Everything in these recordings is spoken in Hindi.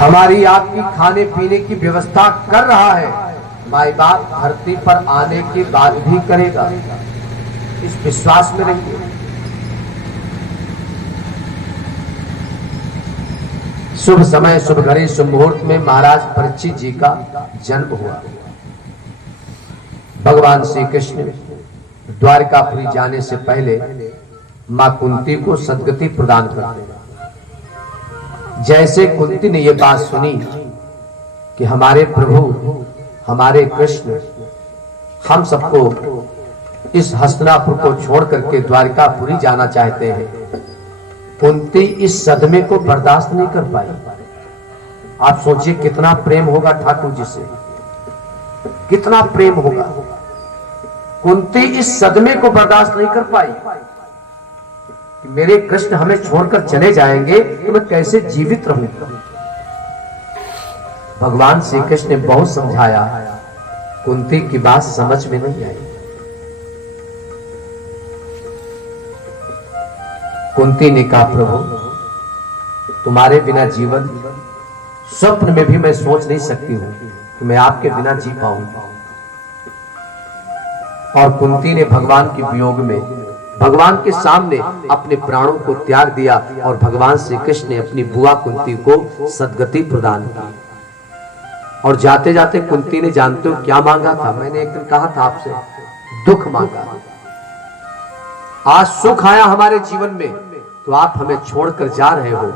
हमारी आपकी खाने पीने की व्यवस्था कर रहा है, माई बाप धरती पर आने के बाद भी करेगा, इस विश्वास में रहिए। शुभ समय, शुभ घड़ी, शुभ मुहूर्त में महाराज परीक्षित जी का जन्म हुआ। भगवान श्री कृष्ण द्वारकापुरी जाने से पहले मां कुंती को सद्गति प्रदान करते हैं। जैसे कुंती ने यह बात सुनी कि हमारे प्रभु, हमारे कृष्ण हम सबको इस हस्तिनापुर को छोड़ करके द्वारकापुरी जाना चाहते हैं, कुंती इस सदमे को बर्दाश्त नहीं कर पाई। आप सोचिए कितना प्रेम होगा ठाकुर जी से, कितना प्रेम होगा। कुंती इस सदमे को बर्दाश्त नहीं कर पाई कि मेरे कृष्ण हमें छोड़कर चले जाएंगे तो मैं कैसे जीवित रहूंगा। भगवान श्री कृष्ण ने बहुत समझाया, कुंती की बात समझ में नहीं आई। कुंती ने कहा, प्रभु तुम्हारे बिना जीवन स्वप्न में भी मैं सोच नहीं सकती हूं कि मैं आपके बिना जी पाऊंगा। और कुंती ने भगवान के वियोग में भगवान के सामने अपने प्राणों को त्याग दिया और भगवान श्री कृष्ण ने अपनी बुआ कुंती को सद्गति प्रदान की। और जाते जाते कुंती ने जानते हो क्या मांगा था? मैंने एक दिन कहा था आपसे, दुख मांगा। आज सुख आया हमारे जीवन में तो आप हमें छोड़कर जा रहे हो,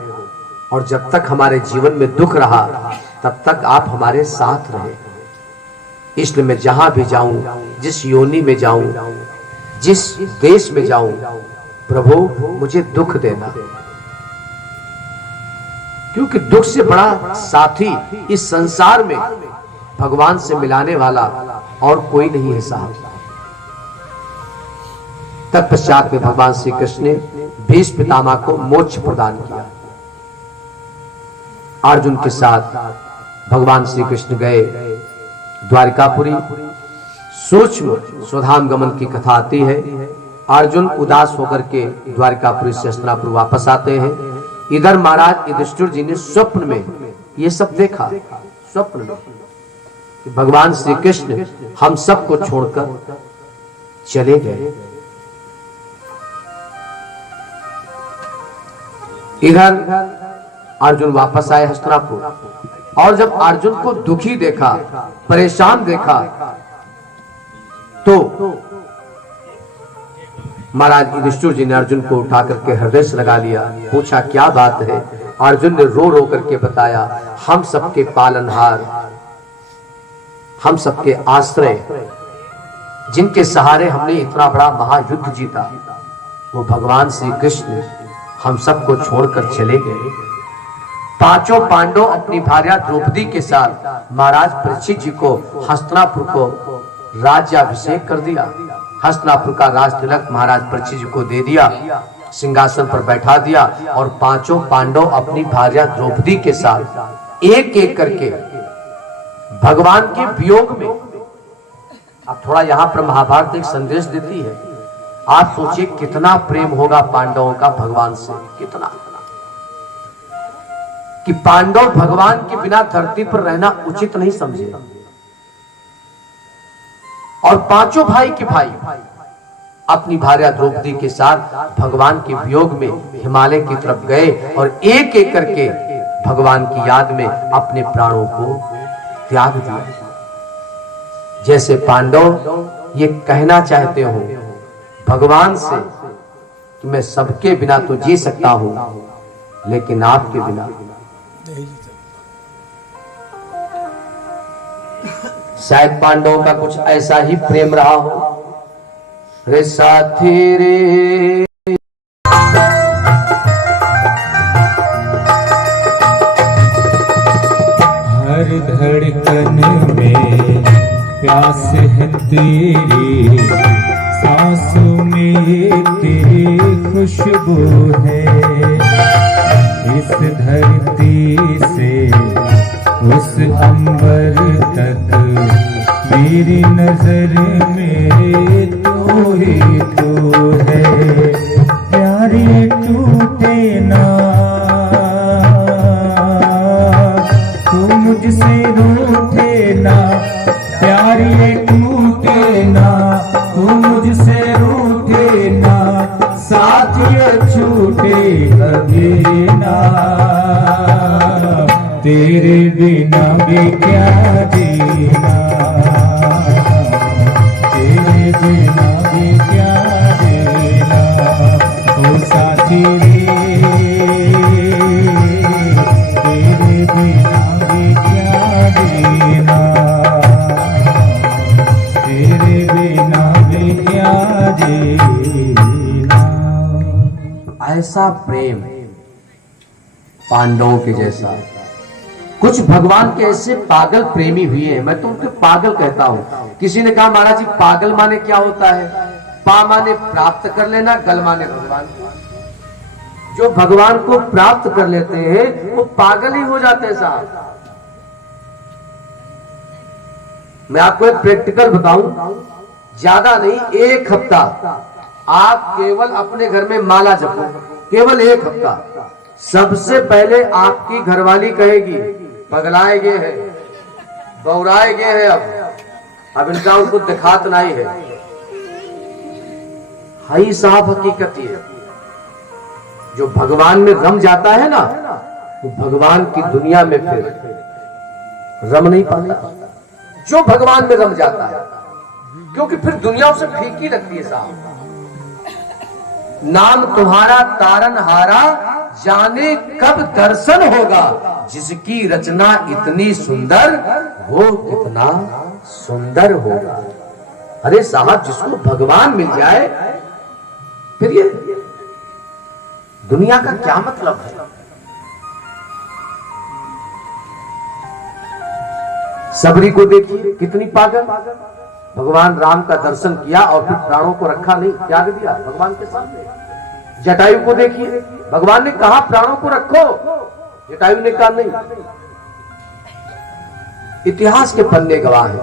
और जब तक हमारे जीवन में दुख रहा तब तक आप हमारे साथ रहे। इसलिए मैं जहां भी जाऊं, जिस योनि में जाऊं, जिस देश में जाऊं, प्रभु मुझे दुख देना, क्योंकि दुख से बड़ा साथी इस संसार में भगवान से मिलाने वाला और कोई नहीं है साहब। तत्पश्चात में भगवान श्री कृष्ण ने भीष्म पितामह को मोक्ष प्रदान किया। अर्जुन के साथ भगवान श्री कृष्ण गए द्वारकापुरी। सूक्ष्म स्वधाम गमन की कथा आती है। अर्जुन उदास होकर के द्वारकापुरी से हस्तिनापुर वापस आते हैं। इधर महाराज युधिष्ठिर जी ने स्वप्न में ये सब देखा, स्वप्न में कि भगवान श्री कृष्ण हम सबको छोड़कर चले गए। इधर अर्जुन वापस आए हस्तिनापुर, और जब अर्जुन को दुखी देखा, परेशान देखा, तो महाराज युधिष्ठिर जी ने अर्जुन को उठा करके हृदय से लगा लिया। पूछा क्या बात है? अर्जुन ने रो रो करके बताया, हम सबके पालनहार, हम सबके आश्रय, जिनके सहारे हमने इतना बड़ा महायुद्ध जीता, वो भगवान श्री कृष्ण हम सबको छोड़कर चले गए। पांचों पांडव अपनी भार्या द्रौपदी के साथ महाराज परीक्षित जी को हस्तिनापुर को राज्याभिषेक कर दिया। हस्तिनापुर का राज तिलक महाराज परीक्षित जी को दे दिया, सिंहासन पर बैठा दिया, और पांचों पांडव अपनी भार्या द्रौपदी के साथ एक एक करके भगवान के वियोग में। अब थोड़ा यहाँ पर महाभारत एक संदेश देती है। आप सोचिए कितना प्रेम होगा पांडवों का भगवान से, कितना, कि पांडव भगवान के बिना धरती पर रहना उचित नहीं समझे। और पांचों भाई के भाई अपनी भार्या द्रौपदी के साथ भगवान के वियोग में हिमालय की तरफ गए, और एक एक करके भगवान की याद में अपने प्राणों को त्याग दिया। जैसे पांडव ये कहना चाहते हो भगवान से कि मैं सबके बिना तो जी सकता हूं, लेकिन आपके बिना। शायद पांडवों का कुछ ऐसा ही प्रेम रहा हो। रे साथी रे, हर धड़कन में प्यास है तेरी, सांसों में तेरी खुशबू है। इस धरती से उस अंबर तक मेरी नजर में तू ही तू है। प्यारे टूटे ना मुझसे रूठे ना, प्यार ये टूटे ना, तू मुझसे रूठे ना, साथ ये छूटे कभी ना, तेरे बिना भी क्या जीना, तेरे बिना भी क्या जीना, ओ साथी रे, तेरे बिना भी क्या जीना, तेरे बिना भी क्या जीना। ऐसा प्रेम पांडवों के जैसा। कुछ भगवान के ऐसे पागल प्रेमी हुए हैं, मैं तुमको पागल कहता हूं। किसी ने कहा महाराज जी पागल माने क्या होता है? पा माने प्राप्त कर लेना, गल माने भगवान को। जो भगवान को प्राप्त कर लेते हैं वो पागल ही हो जाते हैं साहब। मैं आपको एक प्रैक्टिकल बताऊं, ज्यादा नहीं, 1 हफ्ता आप केवल अपने घर में माला जपो, केवल 1 हफ्ता। सबसे पहले आपकी घरवाली कहेगी पगलाए गए हैं, बौराए गए हैं, अब इनका उनको दिखात नहीं है। हाई साहब हकीकत ये, जो भगवान में रम जाता है ना, वो भगवान की दुनिया में फिर रम नहीं पाता। जो भगवान में रम जाता है, क्योंकि फिर दुनिया उसे फीकी लगती है साहब। नाम तुम्हारा तारनहारा, जाने कब दर्शन होगा, जिसकी रचना इतनी सुंदर वो कितना सुंदर होगा। अरे साहब, जिसको भगवान मिल जाए फिर ये दुनिया का क्या मतलब है? सबरी को देखिए कितनी पागल। भगवान राम का दर्शन किया और फिर प्राणों को रखा नहीं, त्याग दिया भगवान के सामने। जटायु को देखिए, भगवान ने कहा प्राणों को रखो, जटायु ने कहा नहीं। इतिहास के पन्ने गवाह हैं।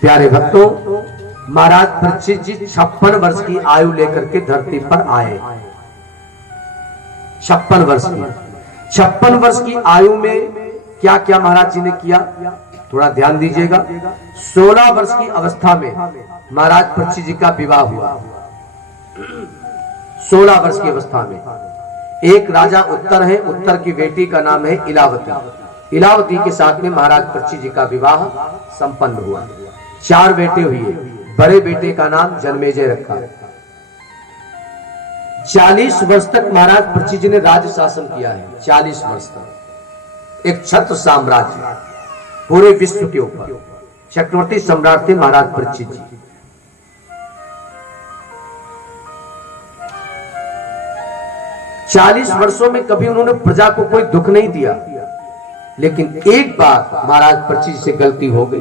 प्यारे भक्तों, महाराज परीक्षित जी 56 वर्ष की आयु लेकर के धरती पर आए। 56 वर्ष की, 56 वर्ष की आयु में क्या क्या महाराज जी ने किया, थोड़ा ध्यान दीजिएगा। 16 वर्ष की अवस्था में महाराज परीक्षित जी का विवाह हुआ। 16 वर्ष की अवस्था में एक राजा उत्तर है, उत्तर की बेटी का नाम है इलावती। इलावती के साथ में महाराज परीक्षित जी का विवाह संपन्न हुआ। 4 बेटे हुए। बड़े बेटे का नाम जन्मेजय रखा। 40 वर्ष तक महाराज परीक्षित जी ने राज्य शासन किया है। 40 वर्ष तक एक छत्र साम्राज्य पूरे विश्व के ऊपर, चक्रवर्ती सम्राट थे महाराज परीक्षित जी। चालीस वर्षों में कभी उन्होंने प्रजा को कोई दुख नहीं दिया, लेकिन एक बार महाराज परीक्षित जी से गलती हो गई।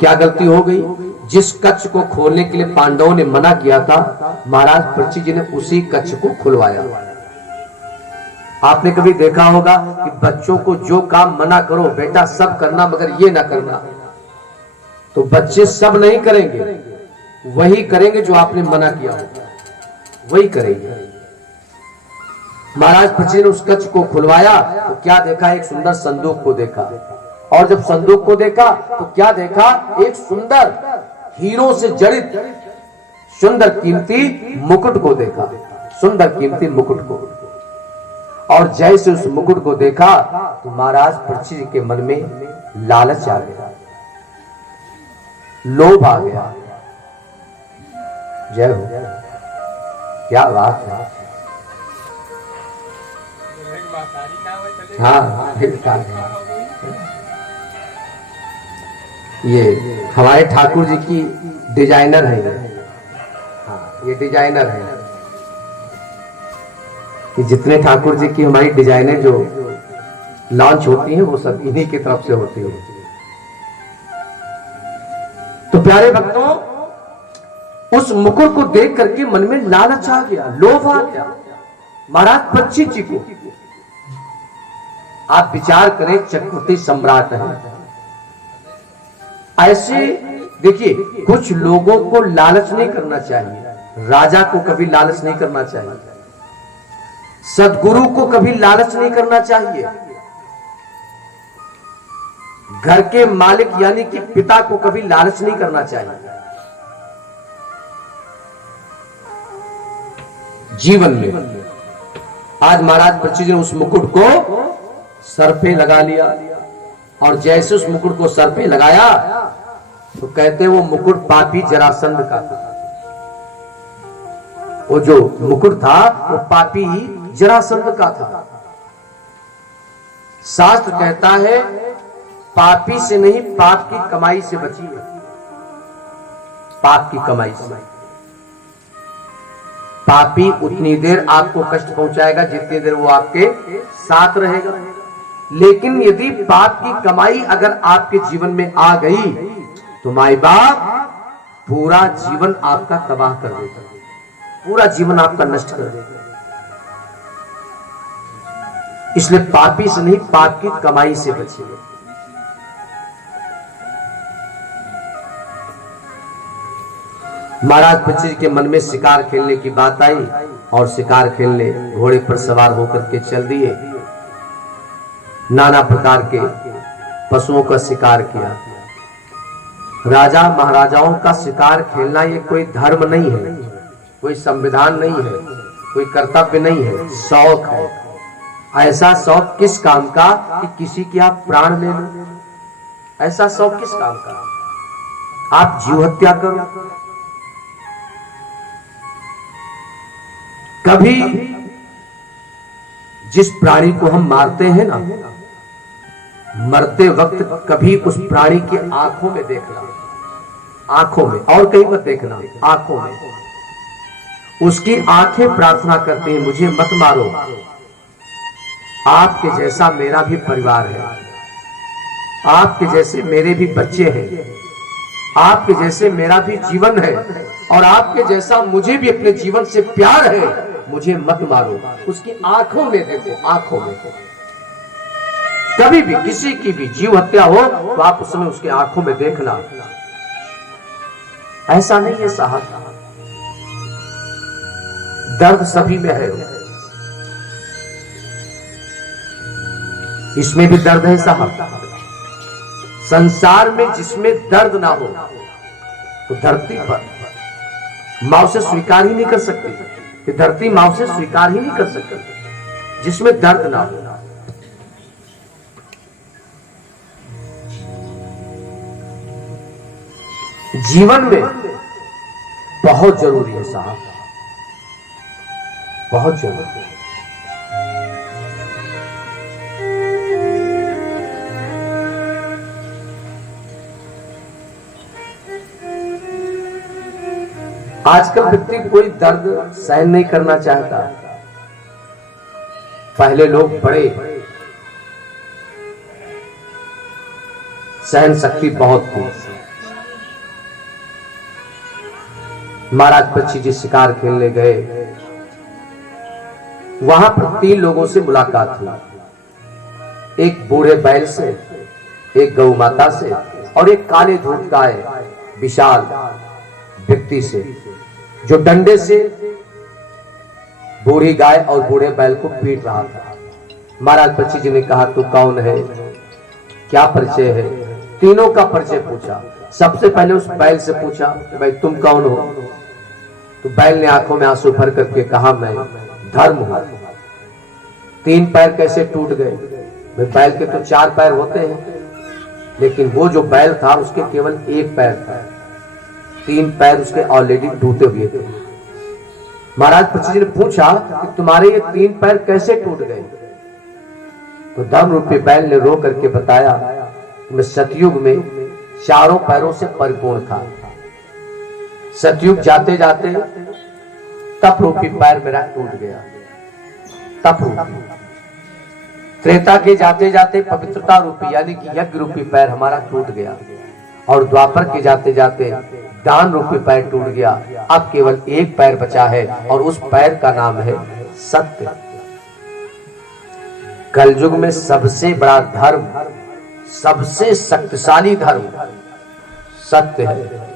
क्या गलती हो गई? जिस कक्ष को खोलने के लिए पांडवों ने मना किया था, महाराज परीक्षित जी ने उसी कक्ष को खुलवाया। आपने कभी देखा होगा कि बच्चों को जो काम मना करो बेटा सब करना मगर ये ना करना, तो बच्चे सब नहीं करेंगे, वही करेंगे जो आपने मना किया होगा, वही करेंगे। महाराज परीक्षित जी ने उस कक्ष को खुलवाया तो क्या देखा? एक सुंदर संदूक को देखा, और जब संदूक को देखा तो क्या देखा? एक सुंदर हीरों से जड़ित सुंदर कीमती मुकुट को देखा, सुंदर कीमती मुकुट को। और जैसे उस मुकुट को देखा तो महाराज परीक्षित जी के मन में लालच आ गया, लोभ आ गया। जय हो, क्या बात है। हाँ, ये हमारे ठाकुर जी की डिजाइनर है। हाँ, ये डिजाइनर है कि जितने ठाकुर जी की हमारी डिजाइनें जो लॉन्च होती हैं वो सब इन्हीं की तरफ से होती है। तो प्यारे भक्तों, उस मुकुट को देख करके मन में लालच आ गया, लोभ आ गया महाराज परीक्षित जी को। आप विचार करें, चक्रवर्ती सम्राट है। ऐसे देखिए, कुछ लोगों को लालच नहीं करना चाहिए। राजा को कभी लालच नहीं करना चाहिए, सदगुरु को कभी लालच नहीं करना चाहिए, घर के मालिक यानी कि पिता को कभी लालच नहीं करना चाहिए। जीवन में आज महाराज परीक्षित जी ने उस मुकुट को सर पे लगा लिया, और जैसे उस मुकुट को सर पे लगाया तो कहते वो मुकुट पापी जरासंध का था। वो जो मुकुट था वो पापी जरासंध का था। शास्त्र कहता है पापी से नहीं, पाप की कमाई से बचिए। पाप की कमाई से। पापी उतनी देर आपको कष्ट पहुंचाएगा जितनी देर वो आपके साथ रहेगा, लेकिन यदि पाप की कमाई अगर आपके जीवन में आ गई तो माई बाप पूरा जीवन आपका तबाह कर देगा, पूरा जीवन आपका नष्ट कर देगा। इसलिए पापी से नहीं, पाप की कमाई से बचिए। महाराज परीक्षित जी के मन में शिकार खेलने की बात आई और शिकार खेलने घोड़े पर सवार होकर के चल दिए। नाना प्रकार के पशुओं का शिकार किया। राजा महाराजाओं का शिकार खेलना ये कोई धर्म नहीं है, कोई संविधान नहीं है, कोई कर्तव्य नहीं है, शौक है। ऐसा शौक किस काम का कि किसी की आप प्राण ले लो? ऐसा शौक किस काम का? आप जीव हत्या करो। कभी जिस प्राणी को हम मारते हैं ना, मरते वक्त कभी उस प्राणी की आंखों में देखना, आंखों में, और कहीं मत देखना, आंखों में। उसकी आंखें प्रार्थना करती हैं मुझे मत मारो, आपके जैसा मेरा भी परिवार है, आपके जैसे मेरे भी बच्चे हैं, आपके जैसे मेरा भी जीवन है, और आपके जैसा मुझे भी अपने जीवन से प्यार है, मुझे मत मारो। उसकी आंखों में देखो, आंखों में। कभी भी किसी की भी जीव हत्या हो तो आप उस समय उसके आंखों में देखना। ऐसा नहीं है साहब, दर्द सभी में है, इसमें भी दर्द है साहब। संसार में जिसमें दर्द ना हो तो धरती पर मां से स्वीकार ही नहीं कर सकती, कि धरती मां से स्वीकार ही नहीं कर सकती जिसमें दर्द ना हो। जीवन में बहुत जरूरी है साहब, बहुत जरूरी है। आजकल व्यक्ति कोई दर्द सहन नहीं करना चाहता। पहले लोग बड़े सहन शक्ति बहुत थी। महाराज परीक्षित जी शिकार खेलने गए, वहां पर 3 लोगों से मुलाकात हुई। एक बूढ़े बैल से, एक गौ माता से, और एक काले धूप गाय विशाल व्यक्ति से, जो डंडे से बूढ़ी गाय और बूढ़े बैल को पीट रहा था। महाराज परीक्षित जी ने कहा तू कौन है, क्या परिचय है? तीनों का परिचय पूछा। सबसे पहले उस बैल से पूछा भाई तुम कौन हो? तो बैल ने आंखों में आंसू भर करके कहा मैं धर्म हूं। 3 पैर कैसे टूट गए? बैल के तो 4 पैर होते हैं, लेकिन वो जो बैल था उसके केवल 1 पैर था, 3 पैर उसके ऑलरेडी टूटे हुए थे। महाराज परीक्षित जी ने पूछा कि तुम्हारे ये 3 पैर कैसे टूट गए? तो धर्म रूपी बैल ने रो करके बताया मैं सतयुग में 4 पैरों से परिपूर्ण था। सतयुग जाते जाते तप रूपी पैर मेरा टूट गया, तप रूपी। त्रेता के जाते जाते पवित्रता रूपी यानी कि यज्ञ रूपी पैर हमारा टूट गया, और द्वापर के जाते जाते दान रूपी पैर टूट गया। अब केवल 1 पैर बचा है, और उस पैर का नाम है सत्य। कलयुग में सबसे बड़ा धर्म, सबसे शक्तिशाली धर्म सत्य है।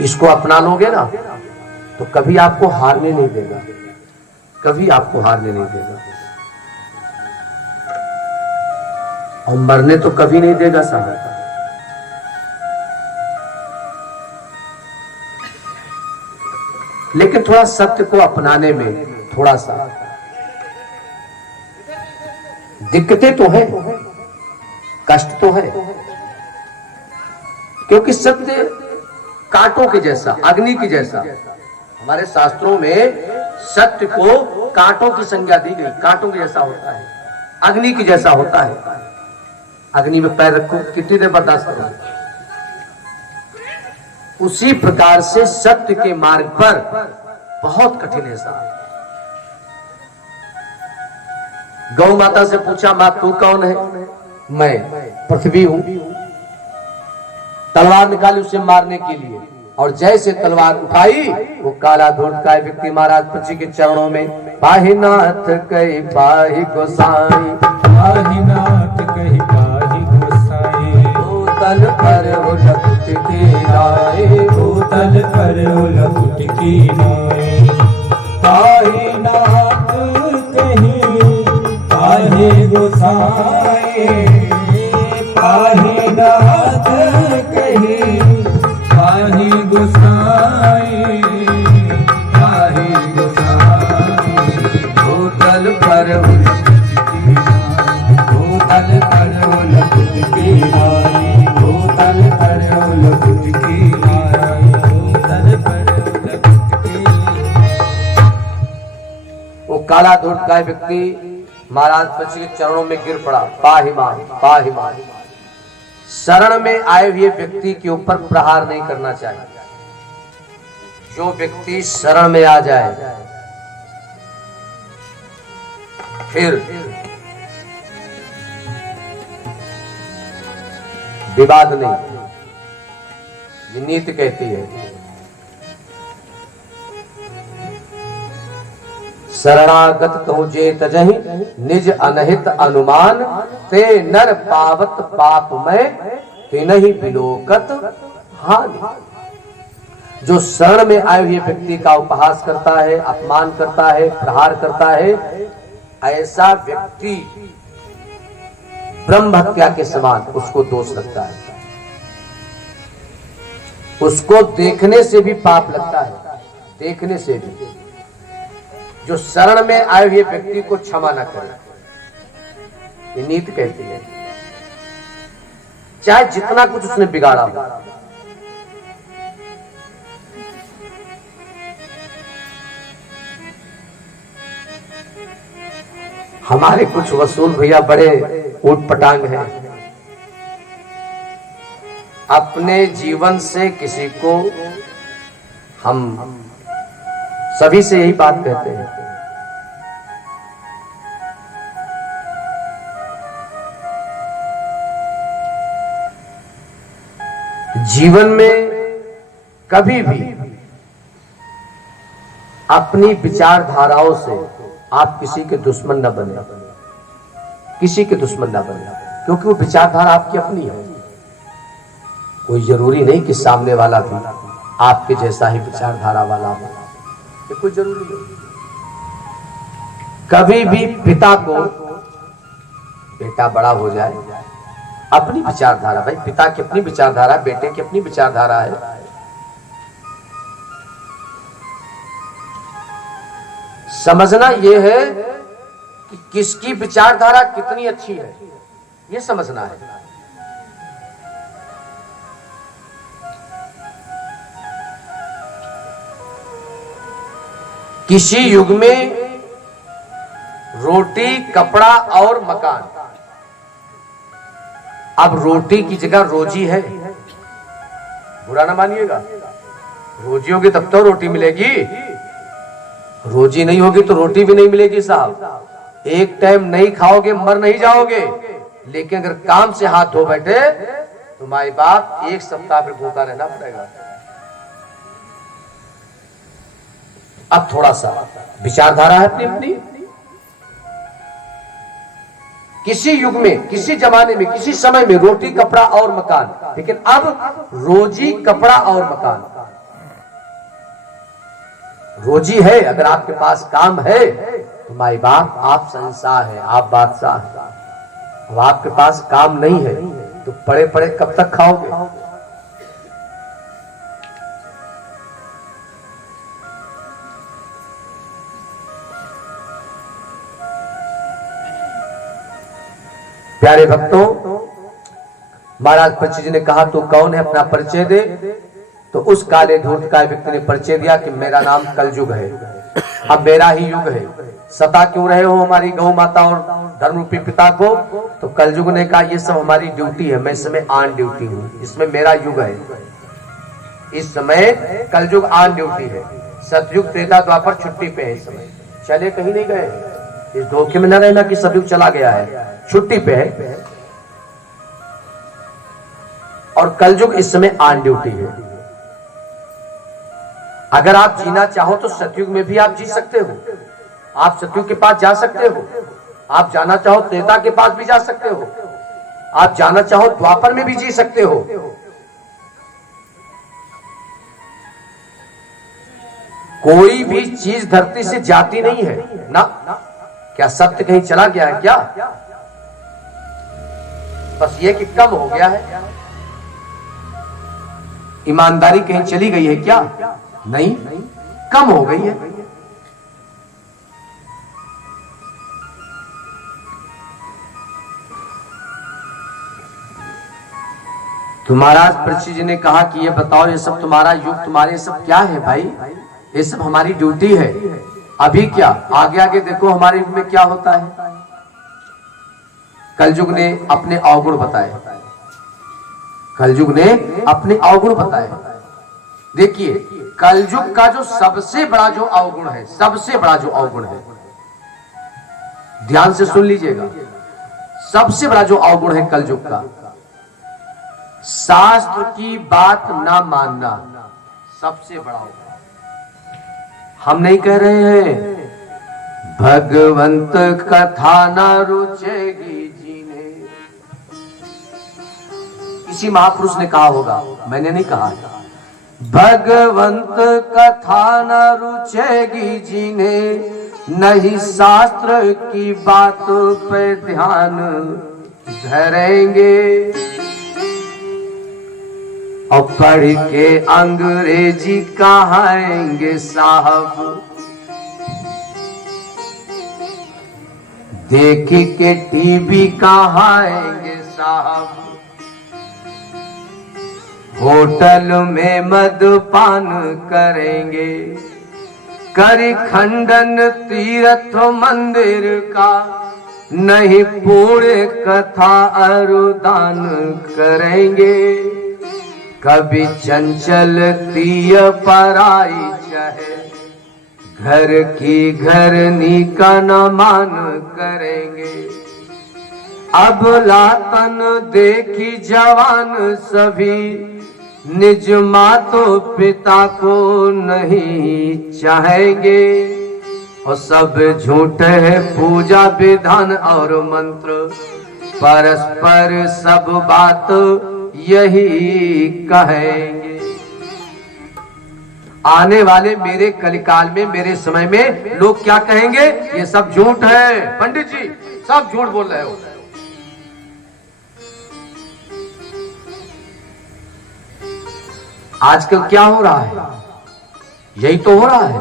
इसको अपना लोगे ना तो कभी आपको हारने नहीं देगा, कभी आपको हारने नहीं देगा। और मरने तो कभी नहीं देगा साहब। लेकिन थोड़ा सत्य को अपनाने में थोड़ा सा दिक्कतें तो है, कष्ट तो है, क्योंकि सत्य कांटों के जैसा, अग्नि की जैसा। हमारे शास्त्रों में सत्य को कांटों की संज्ञा दी गई। कांटों के जैसा होता है, अग्नि की जैसा होता है। अग्नि में पैर रखो, कितनी देर बर्दाश्त करोगे? उसी प्रकार से सत्य के मार्ग पर बहुत कठिन है साहब। गौ माता से पूछा, मां तू कौन है? मैं पृथ्वी हूं। तलवार निकाली उसे मारने के लिए, और जैसे तलवार उठाई वो काला धूर्त का व्यक्ति महाराज पृथ्वी के चरणों में, पाहि नाथ कहि पाहि गोसाई, पाहि नाथ कहि पाहि गोसाई, भूतल पर उलट की राय, भूतल पर उलट की राय। पाहि नाथ कहि पाहि गोसाई, पाहि नाथ कहि पाहि गोसाई, पाहि गोसाई। भूतल पर भूतल पर उलट की राय, भूतल पर उलट की राय, भूतल पर उलट की राय। वो काला धूर्त का व्यक्ति महाराज पृथ्वी के चरणों में गिर पड़ा, पाहि मां, पाहि मां। शरण में आए हुए व्यक्ति के ऊपर प्रहार नहीं करना चाहिए। जो व्यक्ति शरण में आ जाए फिर विवाद नहीं, ये नीति कहती है। शरणागत कहूं जे तजहि निज अनहित अनुमान, ते नर पावत पाप में ते नहीं बिलोकत हानि। जो शरण में आए हुए व्यक्ति का उपहास करता है, अपमान करता है, प्रहार करता है, ऐसा व्यक्ति ब्रह्म हत्या के समान उसको दोष लगता है। उसको देखने से भी पाप लगता है, देखने से भी। जो शरण में आए हुए व्यक्ति को क्षमा न करे, ये नीति कहती है, चाहे जितना कुछ उसने बिगाड़ा हो। हमारे कुछ वसूल भैया बड़े ऊट पटांग हैं। अपने जीवन से किसी को, हम सभी से यही बात कहते हैं, जीवन में कभी भी अपनी विचारधाराओं से आप किसी के दुश्मन न बने, किसी के दुश्मन न बने, क्योंकि वो विचारधारा आपकी अपनी है। कोई जरूरी नहीं कि सामने वाला भी आपके जैसा ही विचारधारा वाला हो, ये कोई जरूरी नहीं। कभी भी पिता को, बेटा बड़ा हो जाए, अपनी विचारधारा, भाई पिता की अपनी विचारधारा, बेटे की अपनी विचारधारा है, समझना यह है कि किसकी विचारधारा कितनी अच्छी है, यह समझना है। किसी युग में रोटी, कपड़ा और मकान, अब रोटी की जगह रोजी है, बुरा ना मानिएगा। रोजी होगी तब तो रोटी मिलेगी, रोजी नहीं होगी तो रोटी भी नहीं मिलेगी साहब। एक टाइम नहीं खाओगे मर नहीं जाओगे, लेकिन अगर काम से हाथ धो बैठे तो माई बाप एक सप्ताह फिर भूखा रहना पड़ेगा। अब थोड़ा सा विचारधारा है अपनी अपनी। किसी युग में, किसी जमाने में, किसी समय में रोटी, कपड़ा और मकान, लेकिन अब रोजी, कपड़ा और मकान। रोजी है, अगर आपके पास काम है तो माई बाप आप शहंशाह है, आप बादशाह है। अब आपके पास काम नहीं है तो पड़े पड़े कब तक खाओगे? प्यारे भक्तों, महाराज परीक्षित जी ने कहा तू कौन है, अपना परिचय दे। तो उस काले धूर्तकाय व्यक्ति ने परिचय दिया कि मेरा नाम कलयुग है, अब मेरा ही युग है, सता क्यों रहे हो हमारी गौ माता और धर्मरूपी पिता को? तो कलयुग ने कहा ये सब हमारी ड्यूटी है, मैं इस समय ऑन ड्यूटी हूँ, इसमें मेरा युग है, इस समय कलयुग ऑन ड्यूटी है। सतयुग त्रेता द्वापर छुट्टी पे है, इस समय चले कहीं नहीं गए। इस धोखे में न रहना कि सतयुग चला गया है, छुट्टी पे है और कलयुग इस समय ऑन ड्यूटी है। अगर आप जीना चाहो तो सतयुग में भी आप जी सकते हो, आप सतयुग के पास जा सकते हो, आप जाना चाहो त्रेता के पास भी जा सकते हो, आप जाना चाहो द्वापर में भी जी सकते हो। कोई भी चीज धरती से जाती नहीं है ना। क्या सत्य कहीं चला गया है क्या? बस ये कि कम हो गया है। ईमानदारी कहीं चली गई है क्या? नहीं, कम हो गई है। तो महाराज परीक्षित जी ने कहा कि ये बताओ, ये सब तुम्हारा युग, तुम्हारे सब क्या है भाई? ये सब हमारी ड्यूटी है। अभी क्या, आगे आगे देखो हमारे युग में क्या होता है। कलयुग ने अपने अवगुण बताए, कलयुग ने अपने अवगुण बताए। देखिए कलयुग का जो सबसे बड़ा जो अवगुण है, सबसे बड़ा जो अवगुण है, ध्यान से सुन लीजिएगा, सबसे बड़ा जो अवगुण है कलयुग का, शास्त्र की बात ना मानना, सबसे बड़ा अवगुण। हम नहीं कह रहे हैं भगवंत कथा ना रुचेगी जीने, किसी महापुरुष ने कहा होगा, मैंने नहीं कहा। भगवंत कथा न रुचेगी जीने, नहीं शास्त्र की बातों पे ध्यान धरेंगे, और पढ़ के अंग्रेजी कहाएंगे साहब, देख के टीवी कहाएंगे साहब, होटल में मदपान करेंगे, करी खंडन तीर्थ मंदिर का, नहीं पूरे कथा अरुदान करेंगे, कभी चंचल तीय पराई चाहे, घर की घरनी का न मान करेंगे, अब लातन देखी जवान सभी, निज मातो पिता को नहीं चाहेंगे, और सब झूठ है पूजा विधान और मंत्र, परस्पर सब बात यही कहेंगे। आने वाले मेरे कलिकाल में, मेरे समय में लोग क्या कहेंगे? ये सब झूठ है पंडित जी, सब झूठ बोल रहे हो। आजकल क्या हो रहा है? यही तो हो रहा है,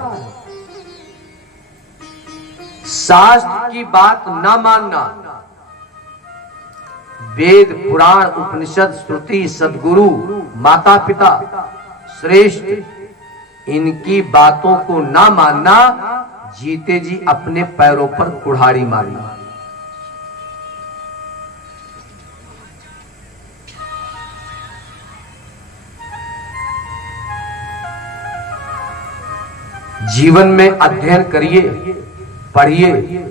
शास्त्र की बात ना मानना, वेद पुराण उपनिषद श्रुति सद्गुरु माता पिता श्रेष्ठ, इनकी बातों को ना मानना, जीते जी अपने पैरों पर कुल्हाड़ी मारना। जीवन में अध्ययन करिए, पढ़िए।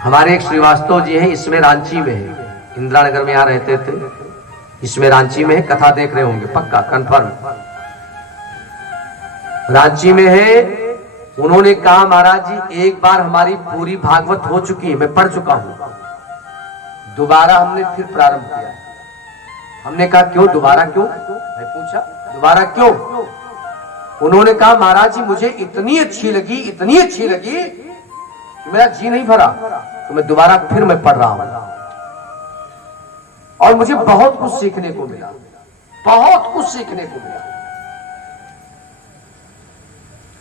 हमारे एक श्रीवास्तव जी हैं, इसमें रांची में है, इंदिरा नगर में यहाँ रहते थे, इसमें रांची में है, कथा देख रहे होंगे पक्का कंफर्म, रांची में है। उन्होंने कहा महाराज जी एक बार हमारी पूरी भागवत हो चुकी है, मैं पढ़ चुका हूं, दोबारा हमने फिर प्रारंभ किया। हमने कहा क्यों दोबारा क्यों? मैं पूछा दोबारा क्यों? उन्होंने कहा महाराज जी मुझे इतनी अच्छी लगी, इतनी अच्छी लगी कि मेरा जी नहीं भरा। तो मैं दोबारा फिर मैं पढ़ रहा हूं और मुझे बहुत कुछ सीखने को मिला, बहुत कुछ सीखने को मिला।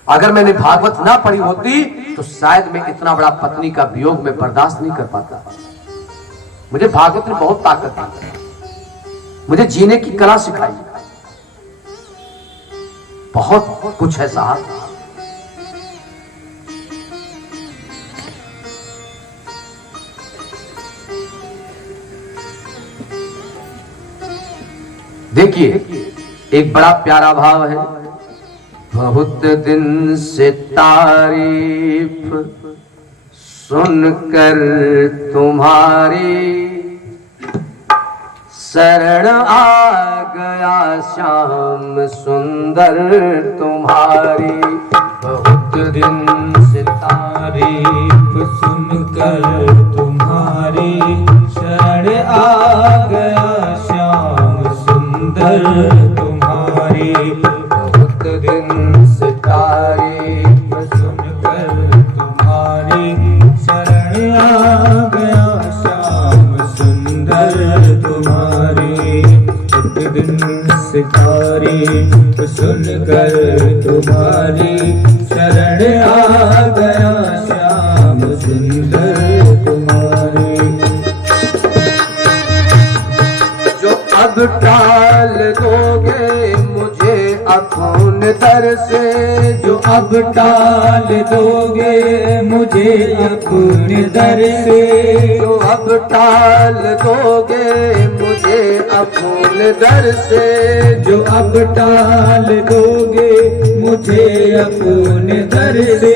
अगर मैंने भागवत ना पढ़ी होती तो शायद मैं इतना बड़ा पत्नी का वियोग में बर्दाश्त नहीं कर पाता। मुझे भागवत ने बहुत ताकत दी, मुझे जीने की कला सिखाई, बहुत कुछ है साहब। देखिए एक बड़ा प्यारा भाव है। बहुत दिन से तारीफ सुनकर तुम्हारी, शरण आ गया श्याम सुंदर तुम्हारी। बहुत दिन से तारीफ सुनकर तुम्हारी, शरण आ गया श्याम सुंदर तुम्हारी। बहुत दिन से तारीफ सुनकर तुम्हारी, शरण आ गया श्याम सुंदर तुम्हारी। बहुत दिन से तारीफ सुनकर तुम्हारी, शरण आ गया श्याम सुंदर तुम्हारी। जो अब टाल दोगे मुझे अपने दर से, जो अब टाल दोगे मुझे अपने दर से, जो अब टाल दोगे मुझे अपने दर से, जो अब टाल दोगे मुझे अपने दर से,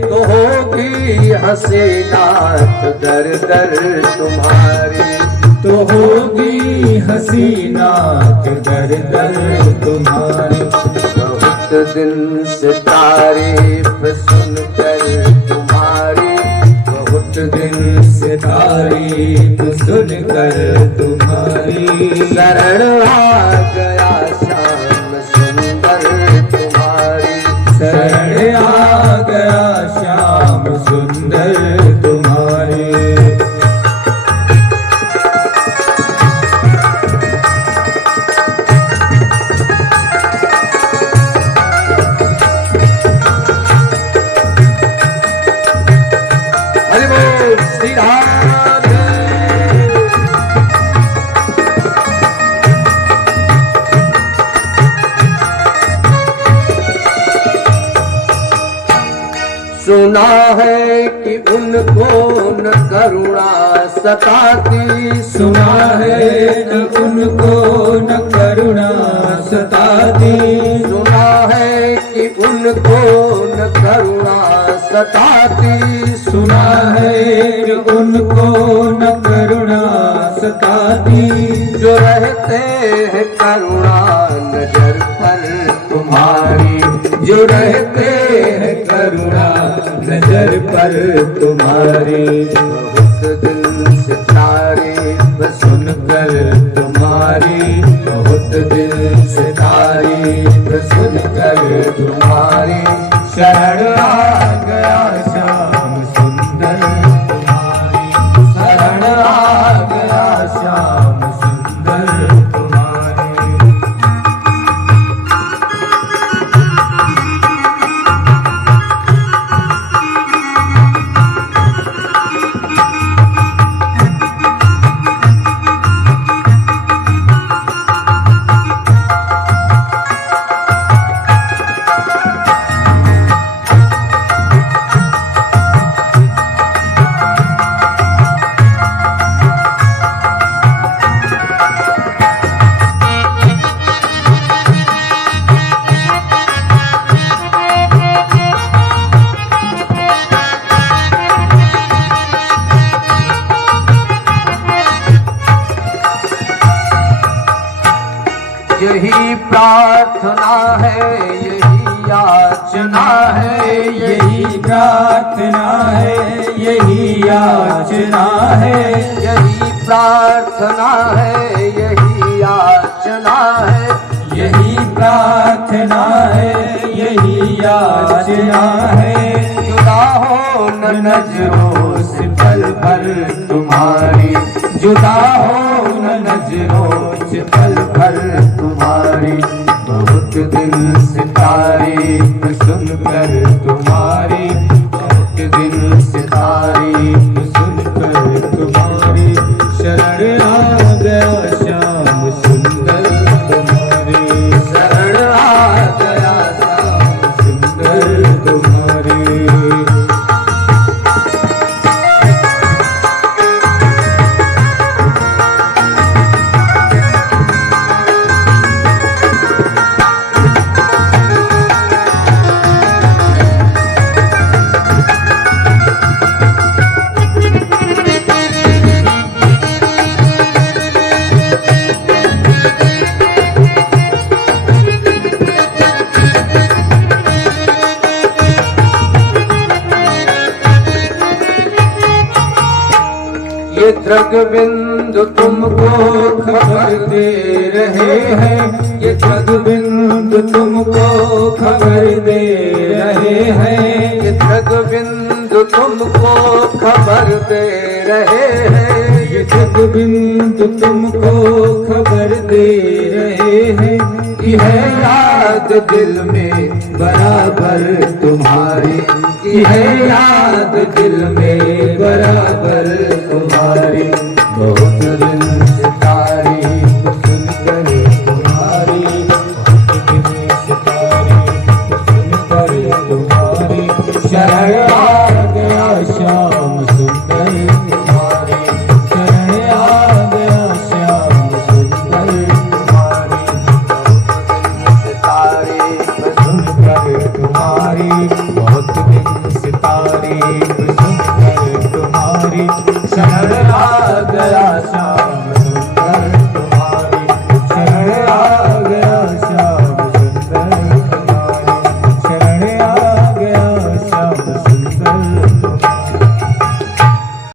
तो होगी हसीनात दर दर तुम्हारी, तो होगी हसीनात दर दर तुम्हारी। बहुत दिन से तारीफ सुनकर तुम्हारी, बहुत दिन से तारीफ सुनकर तुम्हारी, शरण आ गया श्याम सुंदर तुम्हारी, शरण आ गया श्याम सुंदर तुम्हारी। हरि बोल श्री राधे। सुना है कि उनको न करुणा सताती, सुना है कि उनको न करुणा सताती, सुना है कि उनको न करुणा सताती, सुना है कि उनको न करुणा सताती। जो रहते हैं करुणा नजर पर तुम्हारी, जो रहते हैं करुणा नजर पर तुम्हारी। बहुत दिन से तारीफ सुनकर तुम्हारी, बहुत दिन से तारीफ सुनकर तुम्हारी, शरण आ गया श्याम सुंदर तुम्हारी, शरण आ गया श्याम सुंदर तुम्हारी। यही प्रार्थना है, यही याचना है, यही प्रार्थना है, यही याचना है, यही प्रार्थना है, यही याचना है, यही प्रार्थना है, यही याचना है। जुदा हो न नजरों से पल भर तुम्हारी, जुदा हो न नजरों से पल भर तुम्हारी। बहुत दिन से तारीफ सुनकर तुम्हारी, बहुत दिन से तारीफ सुनकर तुम्हारी। शरण आ गया श्याम सुंदर तुम्हारी, शरण आ गया श्याम सुंदर तुम्हारी। ये जग बिंदु तुमको खबर दे रहे हैं, ये जग बिंदु तुमको खबर दे रहे हैं, ये जग बिंदु तुमको खबर दे रहे हैं, ये जग बिंदु तुमको खबर दे रहे हैं। यह याद दिल में बराबर तुम्हारी, यह याद दिल में बराबर तुम्हारी। बहुत दिन से तारीफ सुनकर तुम्हारी, बहुत दिन से तारीफ सुनकर तुम्हारी। शरण आ गया श्याम सुंदर तुम्हारी, शरण आ गया श्याम सुंदर तुम्हारी। तारीफ सुनकर तुम्हारी, बहुत दिन से तारीफ